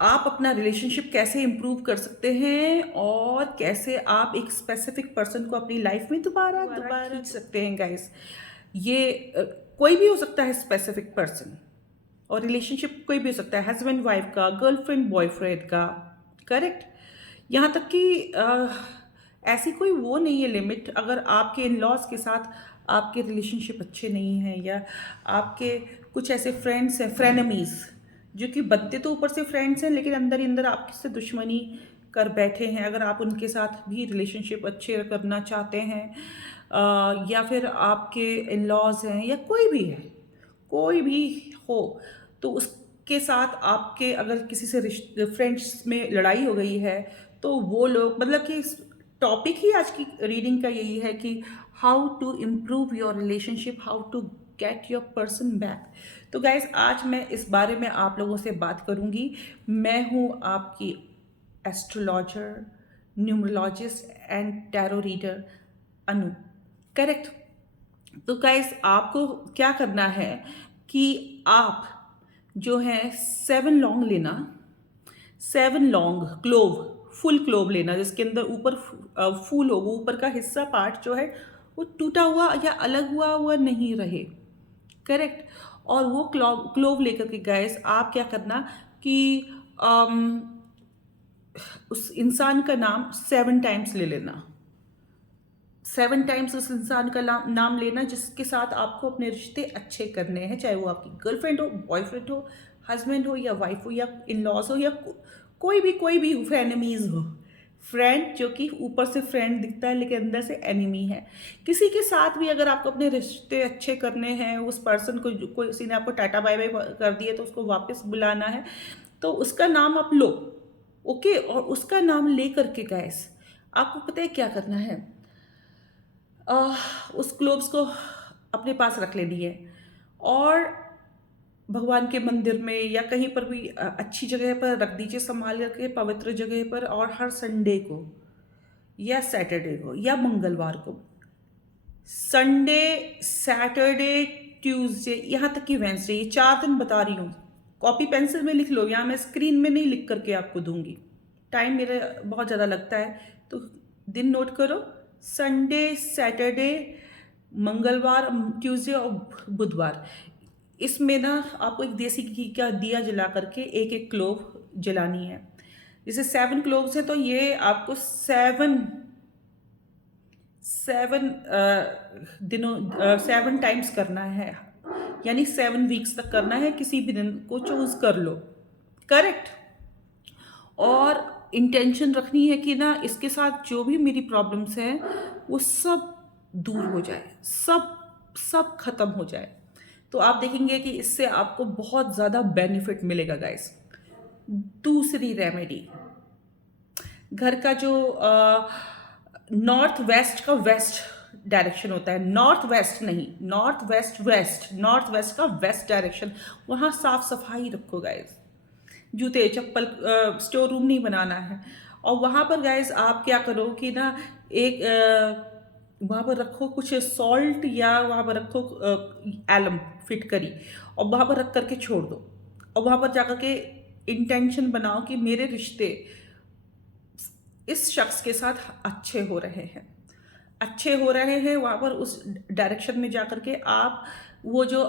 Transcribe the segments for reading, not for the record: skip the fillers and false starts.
आप अपना रिलेशनशिप कैसे इम्प्रूव कर सकते हैं और कैसे आप एक स्पेसिफिक पर्सन को अपनी लाइफ में दोबारा दोबारा खींच सकते हैं गाइस। ये कोई भी हो सकता है स्पेसिफिक पर्सन, और रिलेशनशिप कोई भी हो सकता है, हस्बैंड वाइफ का, गर्लफ्रेंड बॉयफ्रेंड का, करेक्ट। यहाँ तक कि ऐसी कोई वो नहीं है लिमिट, अगर आपके इन लॉज के साथ आपके रिलेशनशिप अच्छे नहीं हैं, या आपके कुछ ऐसे फ्रेंड्स हैं, फ्रेनेमीज, जो कि बनते तो ऊपर से फ्रेंड्स हैं लेकिन अंदर ही अंदर आपसे से दुश्मनी कर बैठे हैं, अगर आप उनके साथ भी रिलेशनशिप अच्छे करना चाहते हैं, या फिर आपके इन लॉज हैं या कोई भी है, कोई भी हो, तो उसके साथ आपके अगर किसी से रिश्ते फ्रेंड्स में लड़ाई हो गई है, तो वो लोग मतलब कि टॉपिक ही आज की रीडिंग का यही है कि how to improve your relationship, how to get your person back. तो गाइज आज मैं इस बारे में आप लोगों से बात करूंगी। मैं हूँ आपकी astrologer, numerologist and tarot reader Anu, correct. तो गाइस आपको क्या करना है कि आप जो है 7 लौंग लेना, 7 लौंग क्लोव, फुल क्लोव लेना, जिसके अंदर ऊपर फूल हो, वो ऊपर का हिस्सा पार्ट जो है वो टूटा हुआ या अलग हुआ हुआ नहीं रहे, करेक्ट। और वो क्लोव लेकर के गाइस आप क्या करना कि अम, उस इंसान का नाम 7 टाइम्स ले लेना, 7 टाइम्स उस इंसान का नाम लेना जिसके साथ आपको अपने रिश्ते अच्छे करने हैं, चाहे वो आपकी गर्लफ्रेंड हो, बॉयफ्रेंड हो, हस्बैंड हो या वाइफ हो या इन लॉज हो, या कोई भी फ्रेनेमीज हो, फ्रेंड जो कि ऊपर से फ्रेंड दिखता है लेकिन अंदर से एनिमी है। किसी के साथ भी अगर आपको अपने रिश्ते अच्छे करने हैं, उस पर्सन को कोई किसी ने आपको टाटा बाय बाय कर दिया तो उसको वापस बुलाना है, तो उसका नाम आप लो, ओके। और उसका नाम ले करके गैस आपको पता है क्या करना है, उस क्लोव्स को अपने पास रख लेनी है, और भगवान के मंदिर में या कहीं पर भी अच्छी जगह पर रख दीजिए, संभाल करके पवित्र जगह पर। और हर संडे को या सैटरडे को या मंगलवार को, संडे, सैटरडे, ट्यूसडे, यहाँ तक कि वेंसडे, ये 4 दिन बता रही हूँ, कॉपी पेंसिल में लिख लो, यहाँ मैं स्क्रीन में नहीं लिख करके आपको दूंगी, टाइम मेरा बहुत ज़्यादा लगता है, तो दिन नोट करो। संडे, सैटरडे, मंगलवार, ट्यूसडे और बुधवार, इसमें ना आपको एक देसी घी का दिया जला करके एक एक क्लोव जलानी है। जैसे 7 क्लोव्स है तो ये आपको 7 टाइम्स करना है, यानी 7 वीक्स तक करना है, किसी भी दिन को चूज कर लो, करेक्ट। और इंटेंशन रखनी है कि ना इसके साथ जो भी मेरी प्रॉब्लम्स हैं वो सब दूर हो जाए, सब सब खत्म हो जाए। तो आप देखेंगे कि इससे आपको बहुत ज़्यादा बेनिफिट मिलेगा गाइस। दूसरी रेमेडी, घर का जो नॉर्थ वेस्ट का वेस्ट डायरेक्शन होता है, नॉर्थ वेस्ट नहीं, north west west, north west का वेस्ट डायरेक्शन, वहाँ साफ सफाई रखो गाइस। जूते चप्पल, स्टोर रूम नहीं बनाना है। और वहाँ पर गाइस आप क्या करो कि ना एक वहाँ पर रखो कुछ सॉल्ट, या वहाँ पर रखो एलम फिट करी, और वहाँ पर रख करके छोड़ दो। और वहाँ पर जाकर के इंटेंशन बनाओ कि मेरे रिश्ते इस शख्स के साथ अच्छे हो रहे हैं, अच्छे हो रहे हैं। वहाँ पर उस डायरेक्शन में जाकर के आप वो जो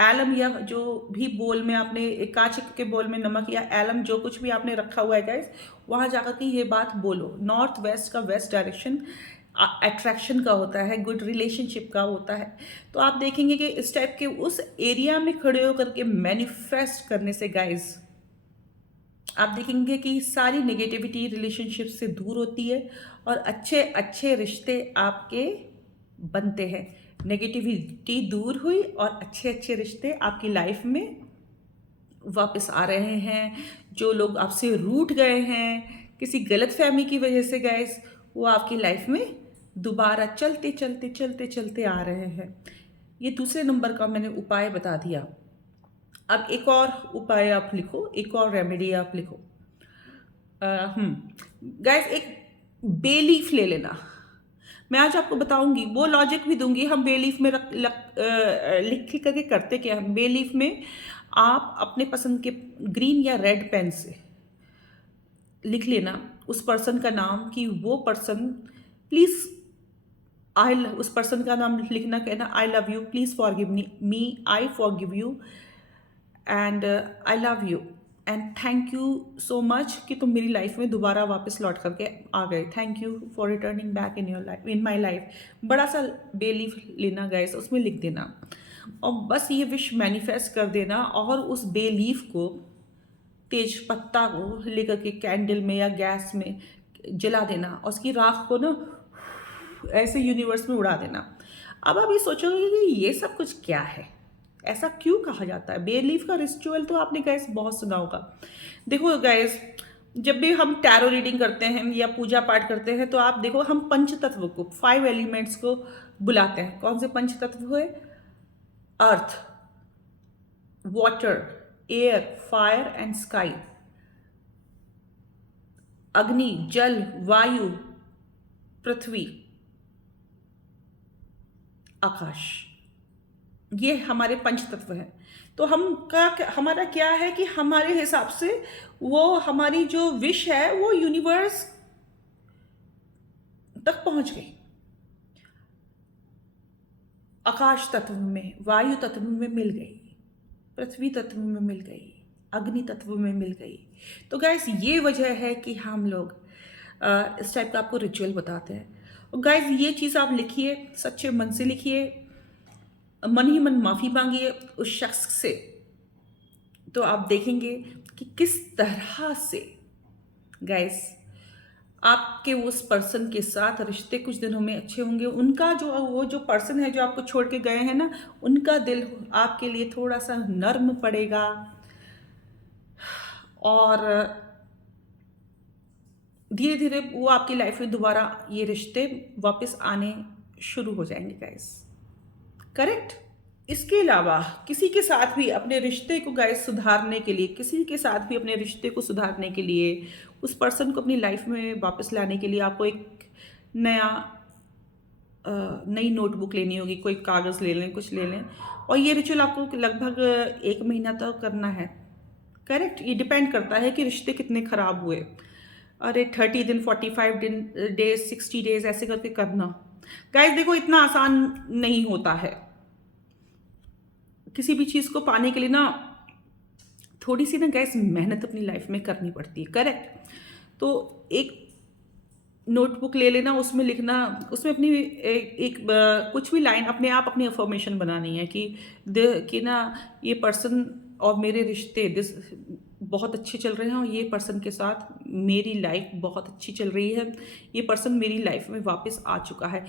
एलम, या जो भी बोल में आपने एक कांच के बोल में नमक या एलम जो कुछ भी आपने रखा हुआ है गाइस, वहाँ जाकर के ये बात बोलो। नॉर्थ वेस्ट का वेस्ट डायरेक्शन अट्रैक्शन का होता है, गुड रिलेशनशिप का होता है। तो आप देखेंगे कि इस टाइप के उस एरिया में खड़े होकर के मैनिफेस्ट करने से गाइस आप देखेंगे कि सारी नेगेटिविटी रिलेशनशिप से दूर होती है और अच्छे अच्छे रिश्ते आपके बनते हैं। नेगेटिविटी दूर हुई और अच्छे अच्छे रिश्ते आपकी लाइफ में वापस आ रहे हैं। जो लोग आपसे रूठ गए हैं किसी गलत फहमी की वजह से गाइस, वो आपकी लाइफ में दोबारा चलते चलते चलते चलते आ रहे हैं। ये दूसरे नंबर का मैंने उपाय बता दिया। अब एक और उपाय आप लिखो, एक और रेमेडी आप लिखो। गाइस एक बे लीफ ले लेना। मैं आज आपको बताऊंगी, वो लॉजिक भी दूंगी, हम बे लीफ में लिख करके करते क्या, हम बे लीफ में आप अपने पसंद के ग्रीन या रेड पेन से लिख लेना उस पर्सन का नाम, कि वो पर्सन प्लीज़, उस पर्सन का नाम लिखना, कहना I love you, please forgive me, I forgive you, and I love you, and thank you so much कि तुम मेरी लाइफ में दोबारा वापस लौट करके आ गए, thank you for returning back in your life, in my life. बड़ा सा बे लीफ लेना गाइस, उसमें लिख देना और बस ये विश मैनिफेस्ट कर देना, और उस बे लीफ को, तेज पत्ता को लेकर के कैंडल में या गैस में जला देना और उसकी राख को ना ऐसे यूनिवर्स में उड़ा देना। अब आप ये सोचोगे कि ये सब कुछ क्या है, ऐसा क्यों कहा जाता है? बे लीफ का रिचुअल तो आपने गैस बहुत सुना होगा। देखो गैस, जब भी हम टैरो रीडिंग करते हैं या पूजा पाठ करते हैं तो आप देखो, हम पंच तत्व को, 5 एलिमेंट्स को बुलाते हैं। कौन से पंच तत्व हुए? Earth, water, air, fire and sky. अग्नि, जल, वायु, पृथ्वी, आकाश, ये हमारे पंच तत्व हैं। तो हमारा क्या है कि हमारे हिसाब से वो हमारी जो विश है वो यूनिवर्स तक पहुंच गई। आकाश तत्व में, वायु तत्व में मिल गई, पृथ्वी तत्व में मिल गई, अग्नि तत्व में मिल गई। तो गाइस, ये वजह है कि हम लोग इस टाइप का आपको रिचुअल बताते हैं। और गाइस, ये चीज़ आप लिखिए, सच्चे मन से लिखिए, मन ही मन माफ़ी मांगिए उस शख्स से, तो आप देखेंगे कि किस तरह से गाइस आपके उस पर्सन के साथ रिश्ते कुछ दिनों में अच्छे होंगे। उनका वो जो पर्सन है जो आपको छोड़ के गए हैं ना, उनका दिल आपके लिए थोड़ा सा नर्म पड़ेगा और धीरे धीरे वो आपकी लाइफ में दोबारा ये रिश्ते वापस आने शुरू हो जाएंगे गाइस। करेक्ट? इसके अलावा किसी के साथ भी अपने रिश्ते को गाइस सुधारने के लिए, किसी के साथ भी अपने रिश्ते को सुधारने के लिए, उस पर्सन को अपनी लाइफ में वापस लाने के लिए आपको एक नई नोटबुक लेनी होगी, कोई कागज़ ले लें, कुछ ले लें, और ये रिचुअल आपको लगभग 1 महीना तो करना है। करेक्ट? ये डिपेंड करता है कि रिश्ते कितने ख़राब हुए। अरे 30 दिन, 45 दिन, डेज, 60 डेज ऐसे करके करना। गाइस देखो, इतना आसान नहीं होता है। किसी भी चीज़ को पाने के लिए ना थोड़ी सी ना गाइस मेहनत अपनी लाइफ में करनी पड़ती है। करेक्ट? तो एक नोटबुक ले लेना, उसमें लिखना, उसमें अपनी कुछ भी लाइन अपने आप अपनी अफर्मेशन बनानी है कि ना ये पर्सन और मेरे रिश्ते बहुत अच्छे चल रहे हैं और ये पर्सन के साथ मेरी लाइफ बहुत अच्छी चल रही है, ये पर्सन मेरी लाइफ में वापस आ चुका है।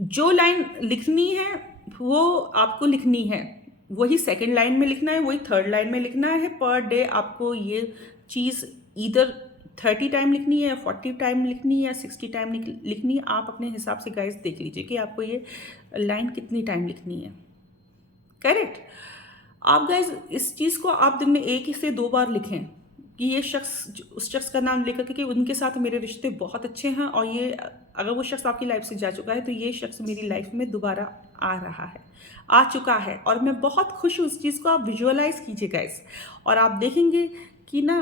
जो लाइन लिखनी है वो आपको लिखनी है, वही सेकंड लाइन में लिखना है, वही थर्ड लाइन में लिखना है। पर डे आपको ये चीज़ ईदर 30 टाइम लिखनी है, 40 टाइम लिखनी है, 60 टाइम लिखनी है। आप अपने हिसाब से गाइस देख लीजिए कि आपको ये लाइन कितनी टाइम लिखनी है। करेक्ट? आप गाइस इस चीज़ को आप दिन में 1 से 2 बार लिखें कि ये शख्स, उस शख्स का नाम लेकर के कि उनके साथ मेरे रिश्ते बहुत अच्छे हैं, और ये अगर वो शख्स आपकी लाइफ से जा चुका है तो ये शख्स मेरी लाइफ में दोबारा आ रहा है, आ चुका है, और मैं बहुत खुश हूँ। उस चीज़ को आप विजुअलाइज कीजिए गाइस, और आप देखेंगे कि ना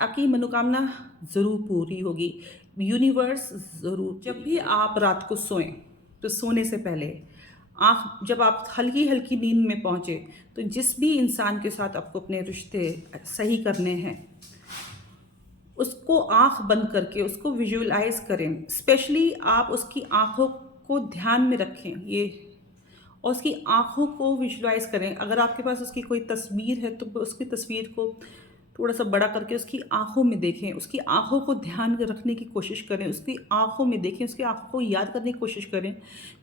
आपकी मनोकामना ज़रूर पूरी होगी। यूनिवर्स ज़रूर, जब भी आप रात को सोएं तो सोने से पहले जब आप हल्की हल्की नींद में पहुँचे तो जिस भी इंसान के साथ आपको अपने रिश्ते सही करने हैं उसको आँख बंद करके उसको विजुअलाइज करें। स्पेशली आप उसकी आँखों को ध्यान में रखें और उसकी आँखों को विजुअलाइज करें। अगर आपके पास उसकी कोई तस्वीर है तो उसकी तस्वीर को थोड़ा सा बड़ा करके उसकी आँखों में देखें, उसकी आँखों को ध्यान रखने की कोशिश करें, उसकी आँखों में देखें, उसकी आँखों को याद करने की कोशिश करें।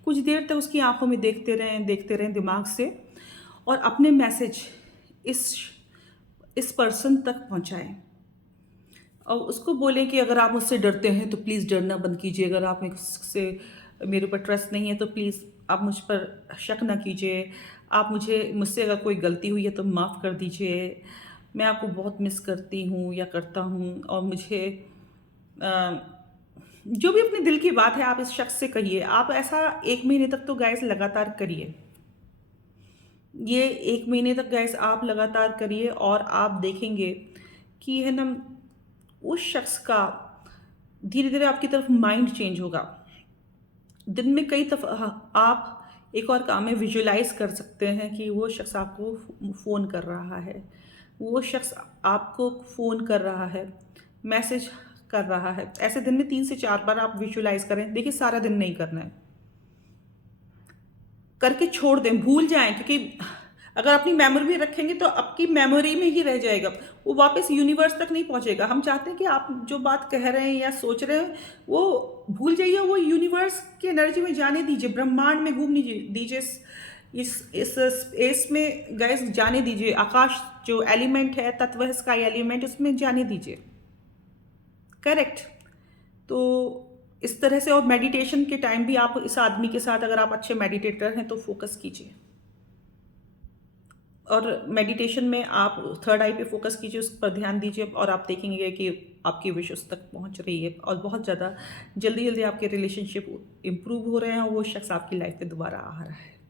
कुछ देर तक उसकी आँखों में देखते रहें दिमाग से, और अपने मैसेज इस पर्सन तक पहुँचाएँ। और उसको बोलें कि अगर आप मुझसे डरते हैं तो प्लीज़ डरना बंद कीजिए। अगर आप मेरे ऊपर ट्रस्ट नहीं है तो प्लीज़ आप मुझ पर शक ना कीजिए। आप मुझसे अगर कोई गलती हुई है तो माफ़ कर दीजिए। मैं आपको बहुत मिस करती हूँ या करता हूँ, और मुझे जो भी अपने दिल की बात है आप इस शख्स से कहिए। आप ऐसा 1 महीने तक तो गाइस लगातार करिए। ये 1 महीने तक गाइस आप लगातार करिए और आप देखेंगे कि है ना, उस शख्स का धीरे-धीरे आपकी तरफ माइंड चेंज होगा। दिन में कई दफ़ा आप एक और काम है, विजुअलाइज़ कर सकते हैं कि वो शख्स आपको फ़ोन कर रहा है। वो शख्स आपको फ़ोन कर रहा है, मैसेज कर रहा है। ऐसे दिन में 3 से 4 बार आप विजुअलाइज़ करें। देखिए सारा दिन नहीं करना है। करके छोड़ दें, भूल जाएँ, क्योंकि अगर अपनी मेमोरी में रखेंगे तो आपकी मेमोरी में ही रह जाएगा, वो वापस यूनिवर्स तक नहीं पहुँचेगा। हम चाहते हैं कि आप जो बात कह रहे हैं या सोच रहे हैं, वो भूल जाइए, वो यूनिवर्स की एनर्जी में जाने दीजिए, ब्रह्मांड में घूमने दीजिए, इस स्पेस में गाइस जाने दीजिए, आकाश जो एलिमेंट है, तत्व है, स्काई एलिमेंट, उसमें जाने दीजिए। करेक्ट। तो इस तरह से, और मेडिटेशन के टाइम भी आप इस आदमी के साथ, अगर आप अच्छे मेडिटेटर हैं तो फोकस कीजिए, और मेडिटेशन में आप थर्ड आई पे फोकस कीजिए, उस पर ध्यान दीजिए, और आप देखेंगे कि आपकी विश उस तक पहुंच रही है, और बहुत ज़्यादा जल्दी जल्दी आपके रिलेशनशिप इम्प्रूव हो रहे हैं, और वो शख्स आपकी लाइफ में दोबारा आ रहा है।